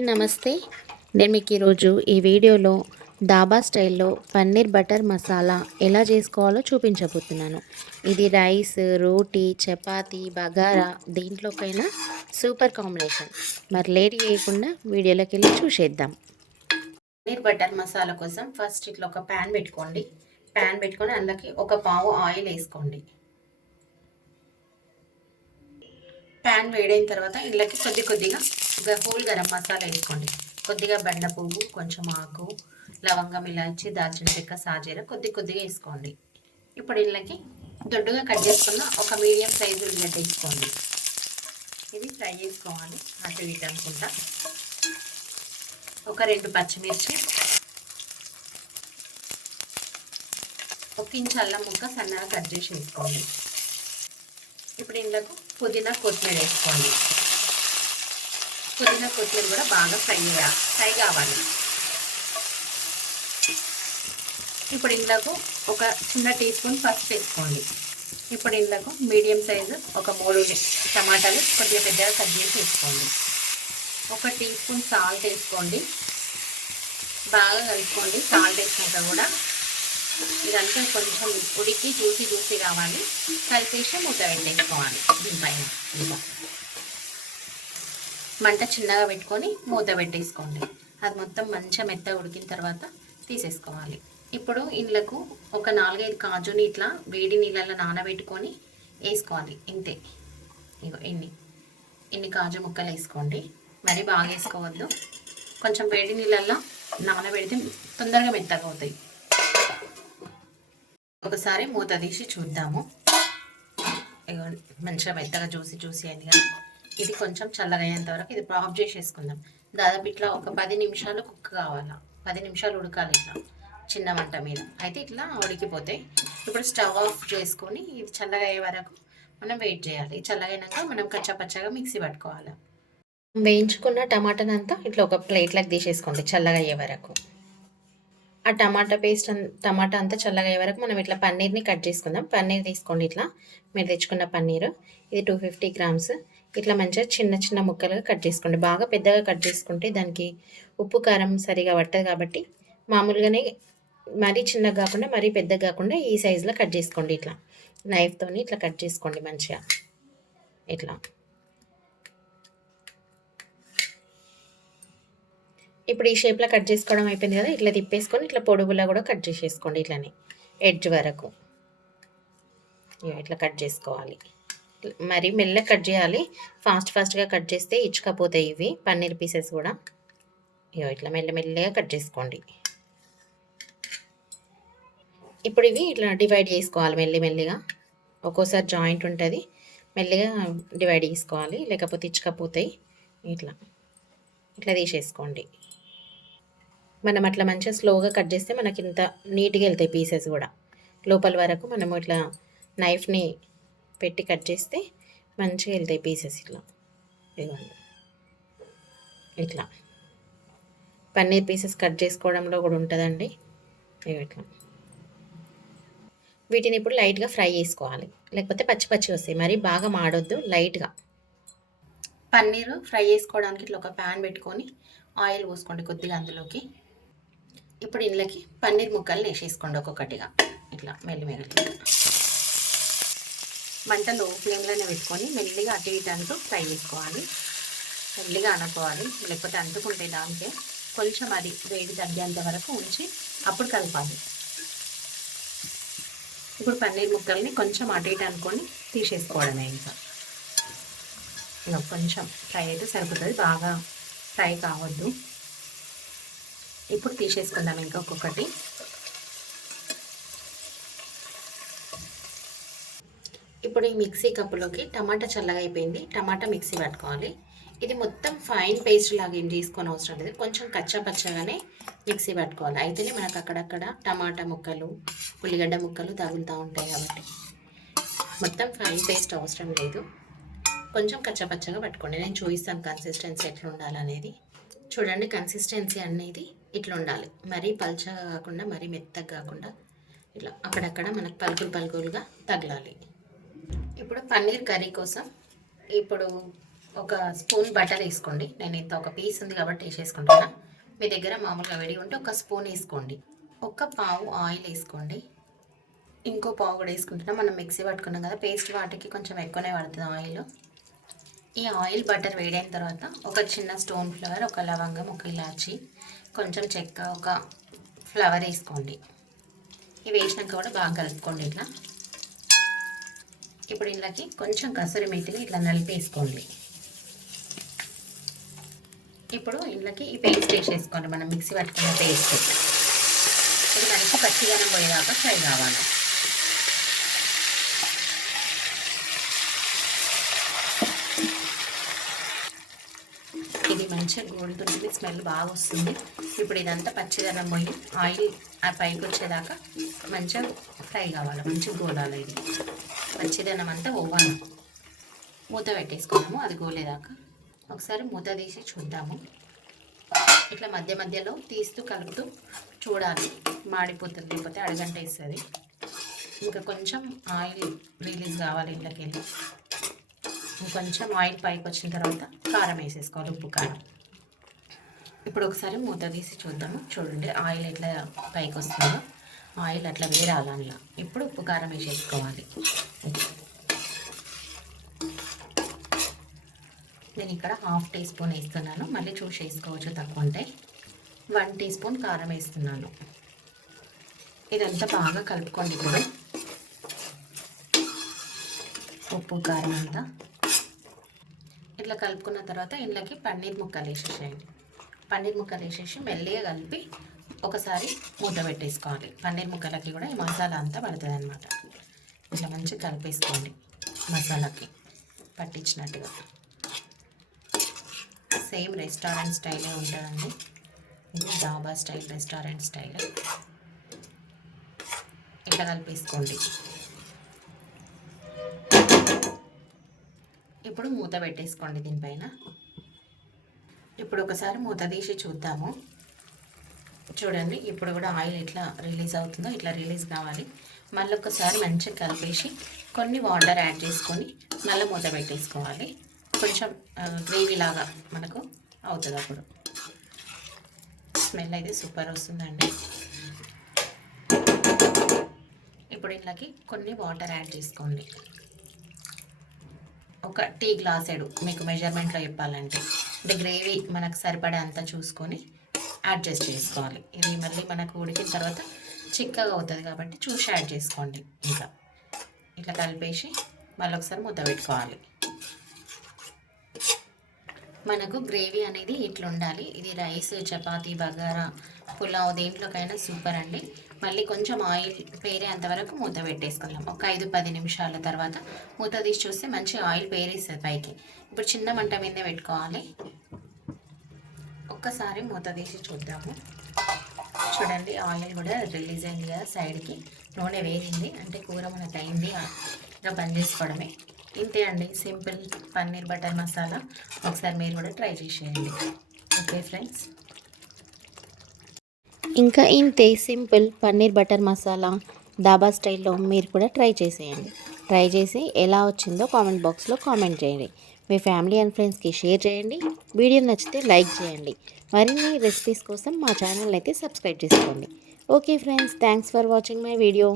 నమస్తే. నేను మీకు ఈరోజు ఈ వీడియోలో డాబా స్టైల్లో పన్నీర్ బటర్ మసాలా ఎలా చేసుకోవాలో చూపించబోతున్నాను. ఇది రైస్, రోటీ, చపాతీ, బగారా దేంట్లోకైనా సూపర్ కాంబినేషన్. మరి లేట్ చేయకుండా వీడియోలోకి వెళ్ళి చూసేద్దాం. పన్నీర్ బటర్ మసాలా కోసం ఫస్ట్ ఇట్లా ఒక ప్యాన్ పెట్టుకొని అందులోకి ఒక పావు ఆయిల్ వేసుకోండి. ప్యాన్ వేడైన తర్వాత ఇందులోకి కొద్దిగా హోల్ గరం మసాలా వేసుకోండి. కొద్దిగా బెండ పువ్వు, కొంచెం ఆకు, లవంగం, ఇలాచి, దాల్చిన చెక్క, సాజీర కొద్దిగా వేసుకోండి. ఇప్పుడు ఇందులోకి దొడ్డుగా కట్ చేసుకున్న ఒక మీడియం సైజు ఉల్లిగడ్డ వేసుకోండి. ఇది ఫ్రై చేసుకోవాలి అటు ఇటు అనుకుంటా. ఒక 2 పచ్చిమిర్చి, ఒక ఇంచు అల్లం ముక్క సన్నగా కట్ చేసి వేసుకోండి. ఇప్పుడు ఇందులోకి పుదీనా, కొత్తిమీర వేసుకోండి. పుదీనా, కొత్తిమీర కూడా బాగా ఫ్రై కావాలి. ఇప్పుడు ఇందులోకి ఒక చిన్న టీ స్పూన్ పసుపు వేసుకోండి. ఇప్పుడు ఇందులోకి మీడియం సైజు ఒక 3 టమాటాలు కొద్దిగా పెద్దగా కట్ చేసి వేసుకోండి. ఒక టీ స్పూన్ సాల్ట్ వేసుకోండి. బాగా కలుపుకోండి. సాల్ట్ వేసినాక కూడా ఇదంతా కొంచెం ఉడికి జ్యూసీ కావాలి. కలిపేసి మూత పెట్టేసుకోవాలి. దీనిపైన మంట చిన్నగా పెట్టుకొని మూత పెట్టేసుకోండి. అది మొత్తం మంచిగా మెత్తగా ఉడికిన తర్వాత తీసేసుకోవాలి. ఇప్పుడు ఇందులోకి ఒక 4-5 కాజుని ఇట్లా వేడి నీళ్ళల్లో నానబెట్టుకొని వేసుకోవాలి. ఇంతే. ఇగో ఇన్ని కాజు ముక్కలు వేసుకోండి. మరీ బాగా వేసుకోవద్దు. కొంచెం వేడి నీళ్ళల్లో నానబెడితే తొందరగా మెత్తగా అవుతాయి. ఒకసారి మూత తీసి చూద్దాము. మంచిగా మెత్తగా జ్యూసీ అయింది కదా. ఇది కొంచెం చల్లగా అయ్యేంత వరకు ఇది ఆఫ్ చేసేసుకుందాం. దాదాపు ఇట్లా ఒక 10 నిమిషాలు కుక్ కావాలా. 10 నిమిషాలు ఉడకాలి ఇట్లా చిన్న మంట మీద. అయితే ఇట్లా ఉడికిపోతాయి. ఇప్పుడు స్టవ్ ఆఫ్ చేసుకొని ఇది చల్లగా అయ్యే వరకు మనం వెయిట్ చేయాలి. చల్లగా అయినాక మనం కచ్చాపచ్చగా మిక్సీ పట్టుకోవాలి. వేయించుకున్న టమాటానంతా ఇట్లా ఒక ప్లేట్లోకి తీసేసుకోండి చల్లగా అయ్యే వరకు. ఆ టమాటా అంతా చల్లగా అయ్యే వరకు మనం ఇట్లా పన్నీర్ని కట్ చేసుకుందాం. పన్నీర్ తీసుకోండి. ఇట్లా మీరు తెచ్చుకున్న పన్నీరు ఇది 250 గ్రామ్స్. ఇట్లా మంచిగా చిన్న ముక్కలుగా కట్ చేసుకోండి. బాగా పెద్దగా కట్ చేసుకుంటే దానికి ఉప్పు కారం సరిగా పట్టదు. కాబట్టి మామూలుగానే మరీ చిన్నగా కాకుండా మరీ పెద్దగా కాకుండా ఈ సైజులో కట్ చేసుకోండి. ఇట్లా నైఫ్తోని ఇట్లా కట్ చేసుకోండి మంచిగా. ఇట్లా ఇప్పుడు ఈ షేప్లో కట్ చేసుకోవడం అయిపోయింది కదా. ఇట్లా తిప్పేసుకొని ఇట్లా పొడుగులా కూడా కట్ చేసేసుకోండి. ఇట్లానే ఎడ్జ్ వరకు ఇట్లా కట్ చేసుకోవాలి. మరి మెల్లగా కట్ చేయాలి. ఫాస్ట్గా కట్ చేస్తే ఇచ్చుకపోతాయి ఇవి పన్నీర్ పీసెస్ కూడా. ఇట్లా మెల్లగా కట్ చేసుకోండి. ఇప్పుడు ఇవి ఇట్లా డివైడ్ చేసుకోవాలి మెల్లిగా. ఒక్కోసారి జాయింట్ ఉంటుంది. మెల్లిగా డివైడ్ చేసుకోవాలి, లేకపోతే ఇచ్చుకపోతాయి. ఇట్లా తీసేసుకోండి. మనం అట్లా మంచిగా స్లోగా కట్ చేస్తే మనకి ఇంత నీట్గా వెళ్తాయి పీసెస్ కూడా. లోపల వరకు మనము ఇట్లా నైఫ్ని పెట్టి కట్ చేస్తే మంచిగా వెళ్తాయి పీసెస్. ఇట్లా పన్నీర్ పీసెస్ కట్ చేసుకోవడంలో కూడా ఉంటుందండి. ఇట్లా వీటిని ఇప్పుడు లైట్గా ఫ్రై చేసుకోవాలి, లేకపోతే పచ్చి వస్తాయి. మరి బాగా మాడొద్దు, లైట్గా. పన్నీరు ఫ్రై చేసుకోవడానికి ఇట్లా ఒక ప్యాన్ పెట్టుకొని ఆయిల్ పోసుకోండి కొద్దిగా అందులోకి. ఇప్పుడు ఇందులోకి పన్నీర్ ముక్కలు వేసేసుకోండి ఒక్కొక్కటిగా. ఇట్లా మెల్లిగా మంట లో ఫ్లేమ్లోనే పెట్టుకొని మెల్లిగా అటు ఇటు అంటూ ఫ్రై చేసుకోవాలి. మెల్లిగా అనుకోవాలి, లేకపోతే అంటుకుంటే దానికే. కొంచెం అది వేడి తగ్గేంత వరకు ఉంచి అప్పుడు కలపాలి. ఇప్పుడు పన్నీర్ ముక్కల్ని కొంచెం అటు ఇటు అనుకొని తీసేసుకోవడమే. ఇంకా కొంచెం ఫ్రై అయితే సరిపోతుంది, బాగా ఫ్రై కావద్దు. ఇప్పుడు తీసేసుకుందాం ఒక్కొక్కటి. ఇప్పుడు ఈ మిక్సీ కప్పులోకి టమాటా చల్లగా అయిపోయింది. టమాటా మిక్సీ పట్టుకోవాలి. ఇది మొత్తం ఫైన్ పేస్ట్ లాగా ఏం తీసుకొని అవసరం లేదు. కొంచెం కచ్చాపచ్చగానే మిక్సీ పట్టుకోవాలి. అయితేనే మనకు అక్కడక్కడ టమాటా ముక్కలు, ఉల్లిగడ్డ ముక్కలు తగులుతూ ఉంటాయి. కాబట్టి మొత్తం ఫైన్ పేస్ట్ అవసరం లేదు. కొంచెం కచ్చాపచ్చగా పట్టుకోండి. నేను చూపిస్తాను కన్సిస్టెన్సీ ఎట్లా ఉండాలనేది. చూడండి, కన్సిస్టెన్సీ అనేది ఇట్లా ఉండాలి. మరీ పల్చగా కాకుండా మరీ మెత్తగా కాకుండా ఇట్లా అక్కడక్కడ మనకు పలుకులుగా తగలాలి. ఇప్పుడు పన్నీర్ కర్రీ కోసం ఇప్పుడు ఒక స్పూన్ బటర్ వేసుకోండి. నేను ఇంత ఒక పీస్ ఉంది కాబట్టి వేసేసుకుంటున్నా. మీ దగ్గర మామూలుగా వేడి ఉంటే ఒక స్పూన్ వేసుకోండి. ఒక పావు ఆయిల్ వేసుకోండి. ఇంకో పావు కూడా వేసుకుంటున్నా. మనం మిక్సీ పట్టుకున్నాం కదా పేస్ట్, వాటికి కొంచెం ఎక్కువనే పడుతుంది ఆయిల్. ఈ ఆయిల్ బటర్ వేడైన తర్వాత ఒక చిన్న స్టోన్ ఫ్లవర్, ఒక లవంగం, ఒక ఇలాచి, కొంచెం చెక్క, ఒక ఫ్లవర్ వేసుకోండి. ఇవి వేసినాక కూడా బాగా కలుపుకోండి ఇట్లా. ఇప్పుడు ఇందులోకి కొంచెం కసూరి మేతిని ఇట్లా నలిపేసుకోండి. ఇప్పుడు ఇందులోకి ఈ పేస్ట్ వేసేసుకోండి, మనం మిక్సీ పట్టుకున్న పేస్ట్. ఇది మంచి పచ్చిదనం పోయేదాకా ఫ్రై కావాలి. ఇది మంచిగా గోలుతుంది, స్మెల్ బాగా వస్తుంది. ఇప్పుడు ఇదంతా పచ్చిదనం పోయి ఆయిల్ ఆ పైకి వచ్చేదాకా మంచిగా ఫ్రై కావాలి, మంచిగా గోలాలి. ఇది పచ్చిదనం అంతా పోవాలి. మూత పెట్టేసుకున్నాము అది గోలేదాకా. ఒకసారి మూత తీసి చూద్దాము. ఇట్లా మధ్య మధ్యలో తీస్తూ కలుపుతూ చూడాలి, మాడిపోతుంది లేకపోతే అడగంట వేస్తుంది. ఇంకా కొంచెం ఆయిల్ రిలీజ్ కావాలి ఇంట్లోకి వెళ్ళి. కొంచెం ఆయిల్ పైకి వచ్చిన తర్వాత కారం వేసేసుకోవాలి, ఉప్పు కారం. ఇప్పుడు ఒకసారి మూత తీసి చూద్దాము. చూడండి ఆయిల్ ఎట్లా పైకి వస్తుందో, ఆయిల్ అట్లా వేరాలి అందులో. ఇప్పుడు ఉప్పు కారం వేసేసుకోవాలి. నేను ఇక్కడ 1/2 టీ స్పూన్ వేస్తున్నాను, మళ్ళీ చూసి వేసుకోవచ్చు తక్కువ ఉంటే. 1 టీ స్పూన్ కారం వేస్తున్నాను. ఇదంతా బాగా కలుపుకోండి. ఇప్పుడు ఉప్పు కారం అంతా ఇట్లా కలుపుకున్న తర్వాత ఇందులోకి పన్నీర్ ముక్కలు వేసేసేయండి. పన్నీర్ ముక్కలు వేసేసి మెల్లిగా కలిపి ఒకసారి మూత పెట్టేసుకోవాలి. పన్నీర్ ముక్కలకి కూడా ఈ మసాలా అంతా పడుతుంది అనమాట. ఇట్లా మంచిగా కలిపేసుకోండి, మసాలాకి పట్టించినట్టుగా. సేమ్ రెస్టారెంట్ స్టైలే ఉంటుందండి. ఇది డాబా స్టైల్, రెస్టారెంట్ స్టైల్. ఇట్లా కలిపేసుకోండి. ఇప్పుడు మూత పెట్టేసుకోండి దీనిపైన. ఇప్పుడు ఒకసారి మూత తీసి చూద్దాము. చూడండి ఇప్పుడు కూడా ఆయిల్ ఎట్లా రిలీజ్ అవుతుందో ఇట్లా రిలీజ్ కావాలి. మళ్ళీ ఒకసారి మంచిగా కలిపేసి కొన్ని వాటర్ యాడ్ చేసుకొని మళ్ళీ మూత పెట్టేసుకోవాలి. కొంచెం గ్రేవీ లాగా మనకు అవుతుంది. అప్పుడు స్మెల్ అయితే సూపర్ వస్తుందండి. ఇప్పుడు ఇందులోకి కొన్ని వాటర్ యాడ్ చేసుకోండి. ఒక టీ గ్లాసెడు, మీకు మెజర్మెంట్లో చెప్పాలంటే. అంటే గ్రేవీ మనకు సరిపడే అంతా చూసుకొని అడ్జస్ట్ చేసుకోవాలి. ఇది మళ్ళీ మనకు ఉడికిన తర్వాత చిక్కగా అవుతుంది కాబట్టి చూసి యాడ్ చేసుకోండి. ఇంకా ఇట్లా కలిపేసి మళ్ళీ ఒకసారి మూత పెట్టుకోవాలి. మనకు గ్రేవీ అనేది ఇట్లా ఉండాలి. ఇది రైస్, చపాతీ, బగారా, పులావ్ దేంట్లోకైనా సూపర్ అండి. మళ్ళీ కొంచెం ఆయిల్ పేరేంతవరకు మూత పెట్టేసుకుందాం. ఒక 5-10 నిమిషాల తర్వాత మూత తీసి చూస్తే మంచి ఆయిల్ పేరేస్తుంది పైకి. ఇప్పుడు చిన్న మంట మీదే పెట్టుకోవాలి. ఒక్కసారి మూత తీసి చూద్దాము. చూడండి ఆయిల్ కూడా రిలీజ్ అయింది కదా సైడ్కి, నూనె వేగింది అంటే కూర మనకు అయింది. ఇంకా బంద్ చేసుకోవడమే. ఇంతే అండి, సింపుల్ పన్నీర్ బటర్ మసాలా. ఒకసారి మీరు కూడా ట్రై చేసేయండి. ఓకే ఫ్రెండ్స్, ఇంకా ఇంతే సింపుల్ పన్నీర్ బటర్ మసాలా డాబా స్టైల్లో మీరు కూడా ట్రై చేసేయండి. ట్రై చేసి ఎలా వచ్చిందో కామెంట్ బాక్స్లో కామెంట్ చేయండి. మీ ఫ్యామిలీ అండ్ ఫ్రెండ్స్కి షేర్ చేయండి. వీడియో నచ్చితే లైక్ చేయండి. మరిన్ని రెసిపీస్ కోసం మా ఛానల్ అయితే సబ్స్క్రైబ్ చేసుకోండి. Okay friends, thanks for watching my video.